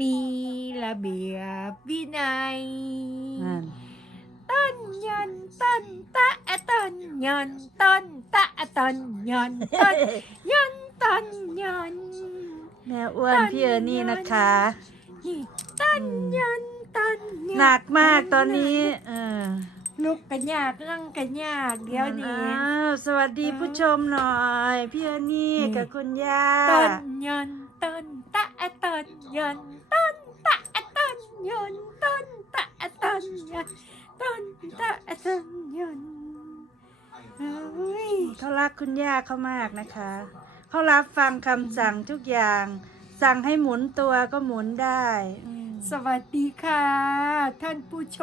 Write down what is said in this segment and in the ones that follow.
มีระเบียบวินัย นั่น ต้นยนต้นตะอะต้นยนต้นตะอะต้นยนต้นยนต้นยนแม่อ้วนพี่เออนี่นะคะนี่ต้นยนต้นยนหนักมากตอนนี้ เออลุกกันยากนั่งกันยากเดี๋ยวนี้อ้าวสวัสดีผู้ชมหน่อย พี่เออนี่นี่กับคุณย่าต้นยนต้นตะอะต้นยนต้นตะอะต้น ยนต้นตะอะต้นยนต้นตะอะต้นยนเฮ้ยเขารักคุณย่าเขามากนะคะ เขารับฟังคำสั่งทุกอย่าง สั่งให้หมุนตัวก็หมุนได้อืมสวัสดีค่ะ ท่านผู้ช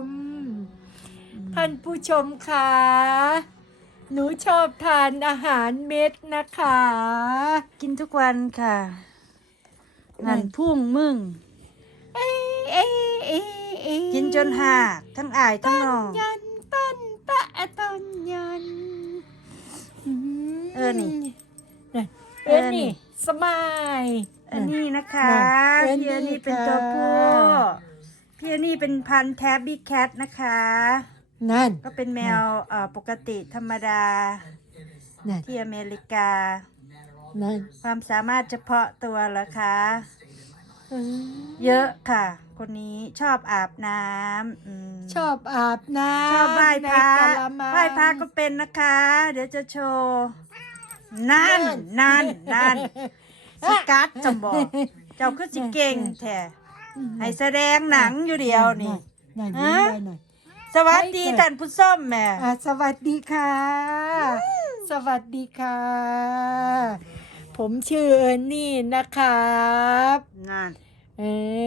ม ท่านผู้ชมค่ะ หนูชอบทานอาหารเม็ดนะคะ กินทุกวันค่ะ นั่นนั่นพุ่งมึงเอ้ย เอ้ยเอ้ยเอ้ยกินจนหักทั้งอายทั้งนองยันต้นตะต้นยันมเออนี่นั่นเอเอออนี่นี่สมายอันนี้นะคะนั่นพี่อันเออนี่นี้เป็นตัวผู้ค่ะพี่อันนี้เป็นพันธุ์แทบบี้แคทนะคะ นั่นก็เป็นแมวเอ่อปกติธรรมดานั่นที่อเมริกานั่นความสามารถเฉพาะตัวเหรอคะอืม เยอะค่ะ คนนี้ชอบอาบน้ำอืมชอบอาบน้ำชอบไหว้พระในกะมัง ไหว้พระก็เป็นนะคะ เดี๋ยวจะโชว์นั่นนั่นนั่นสกัดจำบอก เจ้าคือสิเก่งแท้ให้แสดงหนังอยู่เดียวนี่นั่นฮะยิ้มได้หน่อย สวัสดีท่านผู้ส้มแม่ อะสวัสดีค่ะ สวัสดีค่ะ ผมชื่อเอิร์นี่นะครับนั่นเอ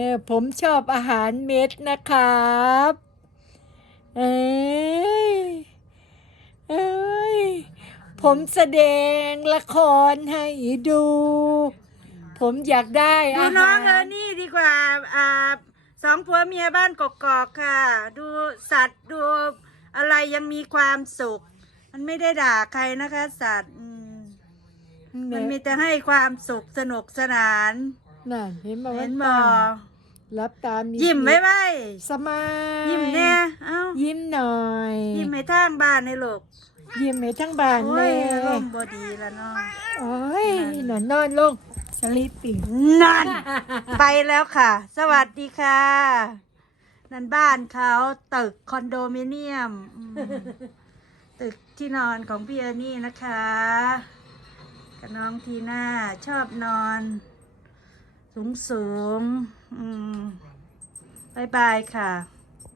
อผมชอบอาหารเม็ดนะครับเอ้ยเอ้ยผมแสดงละครให้ดู ผมอยากได้ดูอาน้อหางเออรนี่ดีกว่าอ่าสองผัวเมียบ้านกกอกค่ะ ดูสัตว์ดูอะไรยังมีความสุข มันไม่ได้ด่าใครนะคะ สัตว์อื มมันมีแต่ให้ความสุขสนุกสนานนั่นเห็นมาเห็วันนบตาอรับตามยิ้มไว้ไว้สมายยิ้มแน่เอ้ายิ้มหน่อย ยิ้มให้ทางบ้านในลูกยิ้มให้ทั้งบ้านโอ้เลยยอารมณ์บดีแล้วเนาะโอ้ยนอนนอนลงสลิปปิ้งนั่น ไปแล้วค่ะ สวัสดีค่ะ นั่นบ้านเขาตึกคอนโดมิเนียมอืมตึกที่นอนของพี่เอนี่นะคะ กับน้องทีน่าชอบนอน สูงสูงอืมบายบายค่ะ